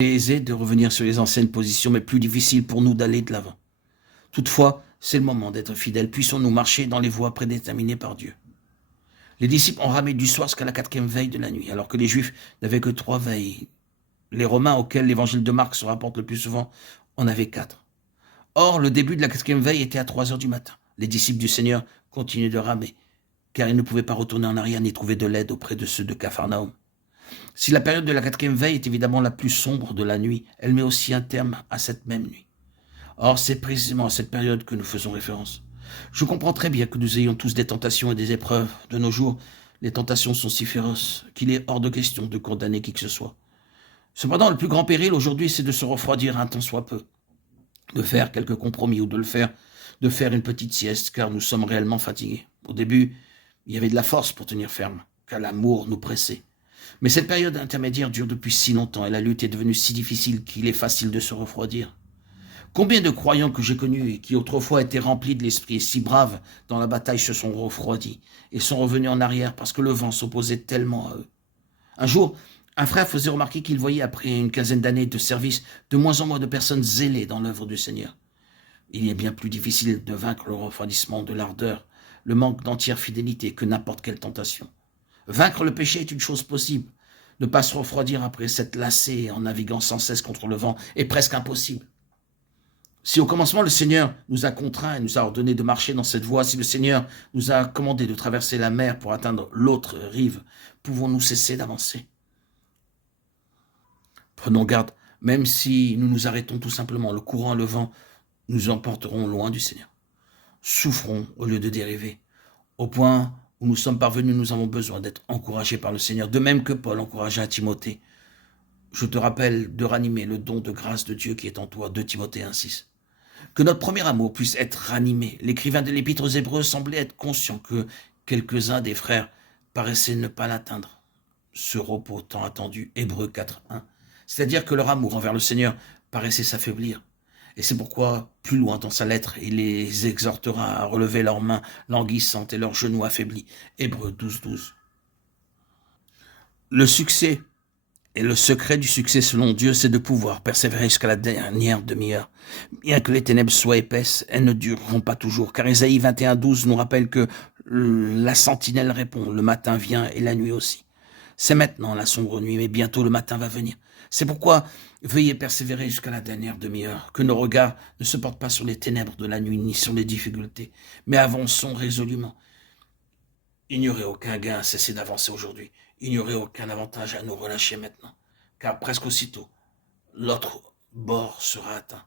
aisé de revenir sur les anciennes positions, mais plus difficile pour nous d'aller de l'avant. Toutefois, c'est le moment d'être fidèles. Puissons-nous marcher dans les voies prédéterminées par Dieu. Les disciples ont ramé du soir jusqu'à la 4e veille de la nuit, alors que les Juifs n'avaient que 3 veilles. Les Romains, auxquels l'évangile de Marc se rapporte le plus souvent, en avaient 4. Or, le début de la 4e veille était à 3 heures du matin. Les disciples du Seigneur continuaient de ramer, car ils ne pouvaient pas retourner en arrière ni trouver de l'aide auprès de ceux de Capharnaüm. Si la période de la 4e veille est évidemment la plus sombre de la nuit, elle met aussi un terme à cette même nuit. Or, c'est précisément à cette période que nous faisons référence. Je comprends très bien que nous ayons tous des tentations et des épreuves. De nos jours, les tentations sont si féroces qu'il est hors de question de condamner qui que ce soit. Cependant, le plus grand péril aujourd'hui, c'est de se refroidir un tant soit peu, de faire quelques compromis ou de faire une petite sieste, car nous sommes réellement fatigués. Au début, il y avait de la force pour tenir ferme, car l'amour nous pressait. Mais cette période intermédiaire dure depuis si longtemps et la lutte est devenue si difficile qu'il est facile de se refroidir. Combien de croyants que j'ai connus et qui autrefois étaient remplis de l'esprit et si braves dans la bataille se sont refroidis et sont revenus en arrière parce que le vent s'opposait tellement à eux. Un jour, un frère faisait remarquer qu'il voyait après une quinzaine d'années de service de moins en moins de personnes zélées dans l'œuvre du Seigneur. Il est bien plus difficile de vaincre le refroidissement de l'ardeur, le manque d'entière fidélité que n'importe quelle tentation. Vaincre le péché est une chose possible. Ne pas se refroidir après s'être lassé en naviguant sans cesse contre le vent est presque impossible. Si au commencement le Seigneur nous a contraints et nous a ordonné de marcher dans cette voie, si le Seigneur nous a commandé de traverser la mer pour atteindre l'autre rive, pouvons-nous cesser d'avancer? Prenons garde, même si nous nous arrêtons tout simplement, le courant et le vent nous emporteront loin du Seigneur. Souffrons au lieu de dériver. Au point où nous sommes parvenus, nous avons besoin d'être encouragés par le Seigneur, de même que Paul encouragea Timothée. Je te rappelle de ranimer le don de grâce de Dieu qui est en toi, 2 Timothée 1,6. Que notre premier amour puisse être ranimé. L'écrivain de l'Épître aux Hébreux semblait être conscient que quelques-uns des frères paraissaient ne pas l'atteindre. Ce repos tant attendu, Hébreux 4,1. C'est-à-dire que leur amour envers le Seigneur paraissait s'affaiblir. Et c'est pourquoi, plus loin dans sa lettre, il les exhortera à relever leurs mains languissantes et leurs genoux affaiblis. Hébreux 12,12. Le succès et le secret du succès selon Dieu, c'est de pouvoir persévérer jusqu'à la dernière demi-heure. Bien que les ténèbres soient épaisses, elles ne dureront pas toujours, car Ésaïe 21,12 nous rappelle que la sentinelle répond, le matin vient et la nuit aussi. C'est maintenant la sombre nuit, mais bientôt le matin va venir. C'est pourquoi veuillez persévérer jusqu'à la dernière demi-heure, que nos regards ne se portent pas sur les ténèbres de la nuit ni sur les difficultés, mais avançons résolument. Il n'y aurait aucun gain à cesser d'avancer aujourd'hui. Il n'y aurait aucun avantage à nous relâcher maintenant, car presque aussitôt, l'autre bord sera atteint.